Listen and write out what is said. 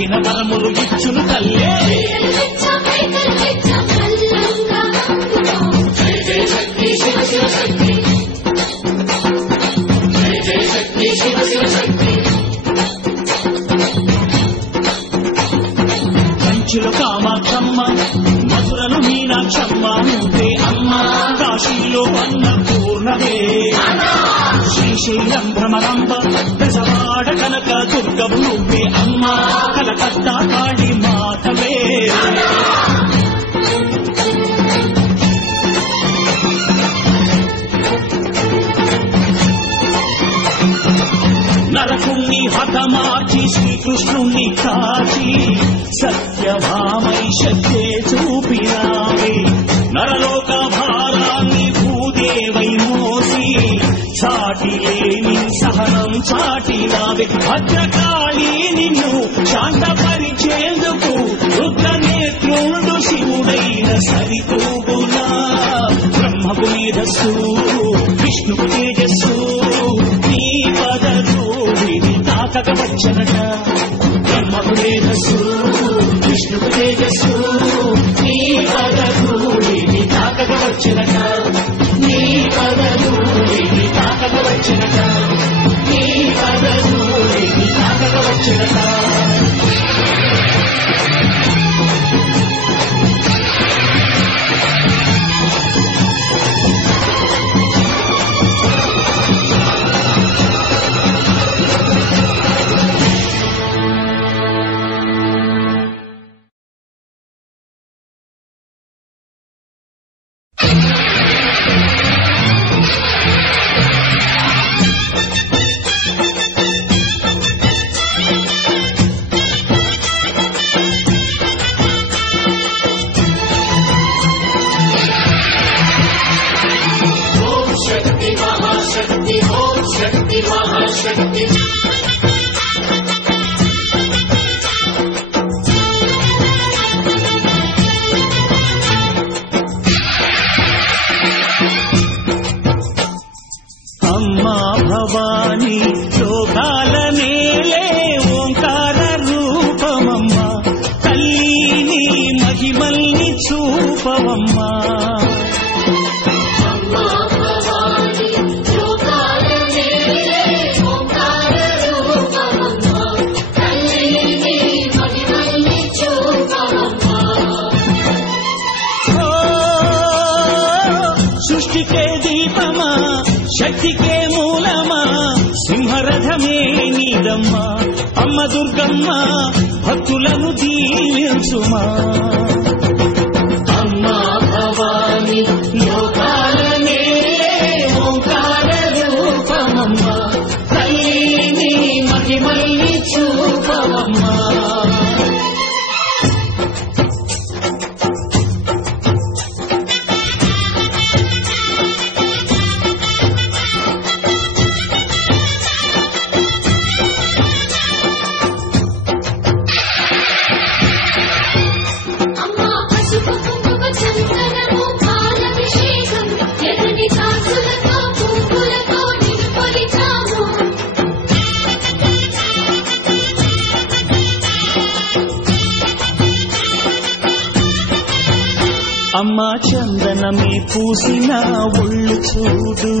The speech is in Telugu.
అడిగిన వరములు ఇచ్చును తల్లే. జయ జయ శక్తి శివ శివ శక్తి, జయ జయ శక్తి శివ శివ శక్తి. కంచిలో కామాక్షమ్మ, మధురలు మీనాక్షమ్మ నువ్వే అమ్మ. కాశీలో అన్నపూర్ణవే, శ్రీశైలం భ్రమరంబ, దశవాడ కనక దుర్గవు నువ్వే అమ్మ. కలకత్తా కాళీ మాతవే. నరకుణ్ణి హతమార్చి శ్రీకృష్ణుణ్ణి కాచి సత్యభామై శక్తే చూపినావే. నరలోక భారాన్ని భూదేవై మోసి చాటి లేని సహనం చాటినావే. భద్రకాళి నిన్ను శాంతపరిచేందుకు రుద్రనేత్రుడు శివుడైన సరితూగునా. బ్రహ్మకు మేధస్సు, విష్ణుకు తేజస్సు, నీ పదధూళిని తాకవచ్చనట. బ్రహ్మకు మేధస్సు, విష్ణుకు తేజస్సు, నీ పదధూళిని తాకవచ్చనట. నీ పదధూళిని తాకవచ్చనట. నీ పదధూళిని తాకవచ్చనట. అమ్మా భవాని లోకాల నేలే ఓంకార రూపమమ్మ. తల్లిని మహిమల్ని చూపవమ్మా. సృష్టికే దీపమా, శక్తికే మూలమా, సింహరథమే నీదమ్మా. అమ్మ దుర్గమ్మ భక్తులను దీవించుమా. అమ్మా భవాని లోకాలనే ఓంకార రూపమమ్మ. తల్లిని మహిమల్ని చూపవమ్మా. అమ్మా చందనమే పూసిన ఒళ్ళు చూడు.